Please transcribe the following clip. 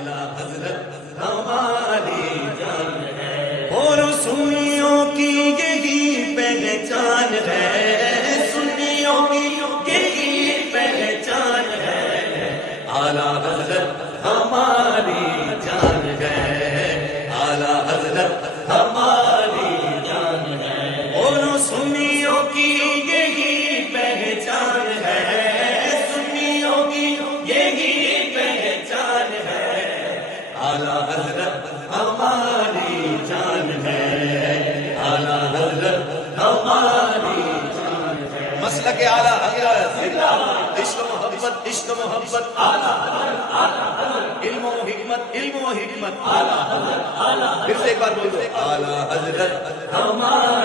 आला हजरत हमारी जान है। और सुन्नियों की यही पहचान है, सुन्नियों की यही पहचान है। आला हजरत हमारी जान है, आला हजरत हमारी जान है। और सुन्नियों की यही पहचान है, सुन्नियों की यही पहचान है। आला हजरत हमारी जान है, आला हजरत हमारी जान है। मसलक आला हजरत, इश्क मोहब्बत आला हजरत, इल्म व हिकमत आला हजरत। फिर से एक बार बोलो, आला हजरत हमारी